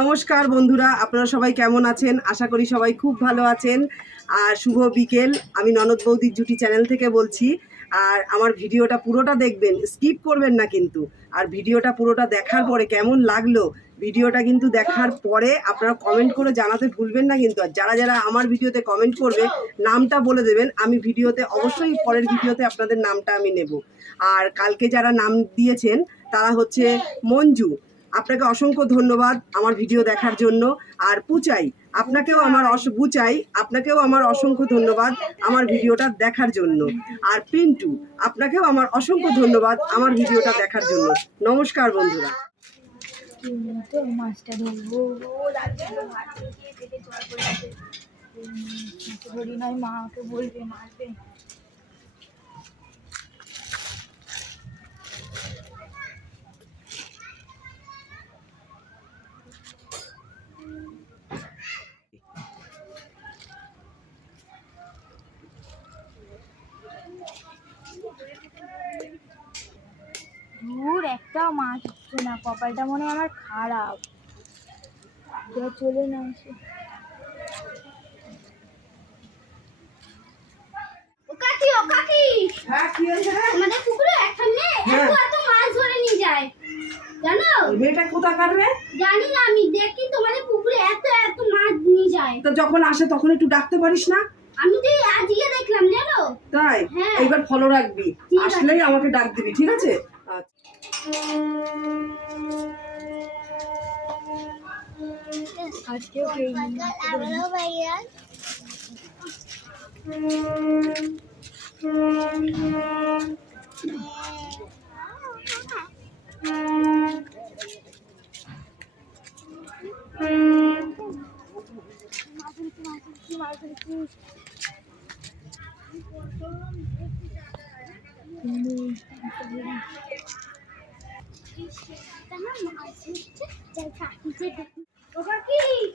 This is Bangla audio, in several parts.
নমস্কার বন্ধুরা, আপনারা সবাই কেমন আছেন? আশা করি সবাই খুব ভালো আছেন। আর শুভ বিকেল, আমি ননদ বৌদির জুটি চ্যানেল থেকে বলছি। আর আমার ভিডিওটা পুরোটা দেখবেন, স্কিপ করবেন না কিন্তু। আর ভিডিওটা পুরোটা দেখার পরে কেমন লাগল, ভিডিওটা কিন্তু দেখার পরে আপনারা কমেন্ট করে জানাতে ভুলবেন না কিন্তু। আর যারা যারা আমার ভিডিওতে কমেন্ট করবে, নামটা বলে দেবেন, আমি ভিডিওতে অবশ্যই পরের ভিডিওতে আপনাদের নামটা আমি নেব। আর কালকে যারা নাম দিয়েছেন, তারা হচ্ছে মঞ্জু। আপনাকে অসংখ্য ধন্যবাদ আমার ভিডিও দেখার জন্য। আর পুচাই, আপনাকেও আমার অস বুচাই আপনাকেও আমার অসংখ্য ধন্যবাদ আমার ভিডিওটা দেখার জন্য। আর পিন্টু, আপনাকেও আমার অসংখ্য ধন্যবাদ আমার ভিডিওটা দেখার জন্য। নমস্কার বন্ধুরা। মাছটা ধরবো। ধরি মাকে বলবে মারবে। একটা মাছ হচ্ছে না কপালটা মনে আমার খারাপ। চলে না আসে হ্যাঁ আমাদের পুকুরে হ্যাঁ। এত এত মাছ ধরে নিয়ে যায় জানো? মেয়েটা কোথায় কাটবে জানি না আমি দেখি তোমাদের পুকুরে এত এত মাছ নিয়ে যায়। তো যখন আসে তখন একটু ডাকতে পারিস না? আমি তো এই আজকে দেখলাম জানো? তাই? হ্যাঁ। এইবার ফলো রাখবি। আসলেই আমাকে ডাক দিবি ঠিক আছে? আচ্ছা। আজকেও পেয়ে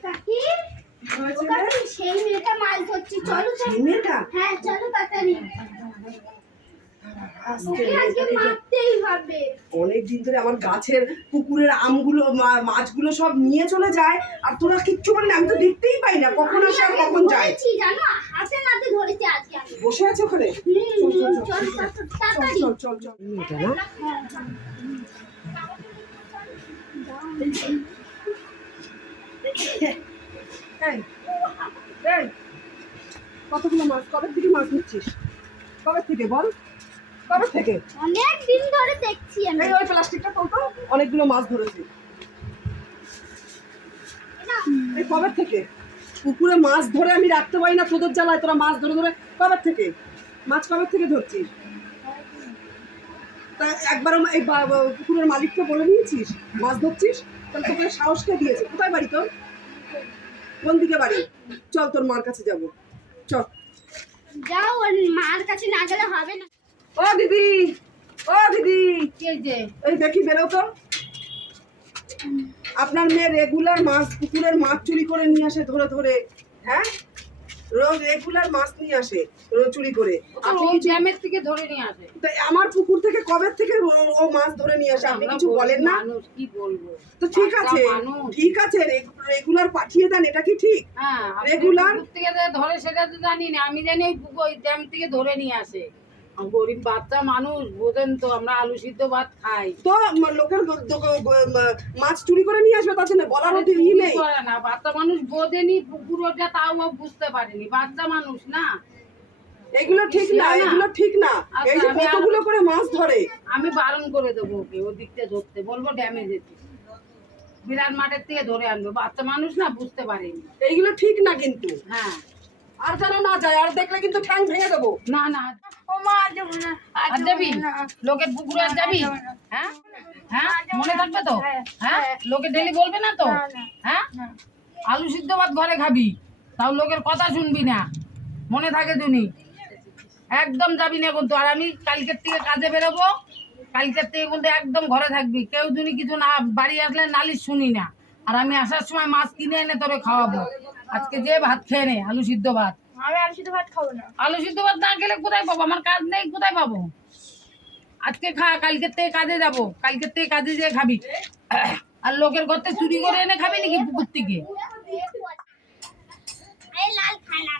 কাকি সেই মেয়েটা মাছ ধরছে চলো সেই মেয়েটা হ্যাঁ চলো তাড়াতাড়ি আজকে ওকে আজকে মেয়েটাকে যে- মারতেই হবে অনেক দিন ধরে আমার গাছের পুকুরের আমগুলো মাছগুলো সব নিয়ে চলে যায় আর তোরা কিচ্ছু বলি না আমি তো দেখতেই পাই না কখন আসে আর কখন যায় বসে আছে ওখানে চল, চল, চল চল। চল, তাড়াতাড়ি চল চল চল মেয়েটা না এই, এই, কতগুলো মাছ? কবে থেকে মাছ নিচ্ছিস? কবে থেকে বল? কবে থেকে? অনেক দিন ধরে দেখছি আমি। এই ওই প্লাস্টিকটা তোল তো। অনেকগুলো মাছ ধরেছি। এই কবে থেকে? পুকুরে মাছ ধরে আমি রাখতে পারি না তোদের জ্বালায় তোরা মাছ ধরে ধরে। কবে থেকে? মাছ কবে থেকে ধরছিস? তা একবারও এই পুকুরের মালিককে বলে নিয়েছিস মাছ ধরছিস? তাহলে তোকে সাহস কে দিয়েছে? কোথায় বাড়ি তোর? কোন দিকে বাড়ি? চল তোর মার কাছে যাব। চল। যাও ওর মার কাছে না গেলে হবে না। ও দিদি ও দিদি। কে যে। এই দেখি বেরো তো। আপনার মেয়ে রেগুলার মাছ পুকুরের মাছ চুরি করে নিয়ে আসে ধরে ধরে হ্যাঁ? রোজ রেগুলার মাছ নিয়ে আসে চুরি করে। থেকে ধরে নিয়ে আসে। আমার পুকুর থেকে কবে থেকে ও- মাছ ধরে নিয়ে আসে? আপনি কিছু বলেন না? কি বলব? তো ঠিক আছে ঠিক আছে রেগুলার পাঠিয়ে দেন এটা কি ঠিক? হ্যাঁ আপনি থেকে ধরে সেটা তো জানি না আমি জানি ওই ড্যাম থেকে ধরে নিয়ে আসে। গরিব বাচ্চা মানুষ বোঝেন তো আমরা আলু সিদ্ধ ভাত খাই। তো লোকের মাছ চুরি করে নিয়ে আসবে তাতে বলার ই নেই। না বাচ্চা মানুষ বোঝেনি পুকুর ওটা তাও বুঝতে পারেনি বাচ্চা মানুষ না। এগুলো ঠিক না। এগুলো ঠিক না। আচ্ছা, এই যে আমি কতগুলো করে মাছ ধরে? আমি বারণ করে দেবো ওকে ওদিকটা ধরতে বলব ড্যামেজ যেতে বিরাট মাঠের থেকে ধরে আনব বাচ্চা মানুষ না বুঝতে পারেনি। এইগুলো ঠিক না কিন্তু। হ্যাঁ। আর যেন না যায় আর দেখলে কিন্তু ঠ্যাং ভেঙে দেবো। না না আর যাবি লোকের পুকুরে আর যাবি হ্যাঁ? হ্যাঁ মনে থাকবে তো? হ্যাঁ, হ্যাঁ? হ্যাঁ। লোকে ডেলি বলবে না তো। হ্যাঁ? আলু সিদ্ধ ভাত ঘরে খাবি। তাও লোকের কথা শুনবি না। মনে থাকে তুমি। একদম যাবি না কিন্তু। আর আমি কালকের থেকে কাজে বেরোবো। কালকের থেকে কিন্তু একদম ঘরে থাকবি। কেউ যদি কিছু না বাড়ি আসলে নালিশ শুনি না। আর আমি আসার সময় মাছ কিনে এনে তোরে খাওয়াবো। আজকে যে ভাত খেয়ে নে আলু সিদ্ধ ভাত। আমি আলু সিদ্ধ ভাত খাব না। আলু সিদ্ধ ভাত না খেলে কোথায় পাবো? আমার কাজ নেই কোথায় পাবো? আজকে খা কালকের থেকে কাজে যাব। কালকের থেকে কাজে যেয়ে খাবি। আর লোকের ঘর থেকে চুরি করে এনে খাবি নাকি পুকুর থেকে? লাল খানা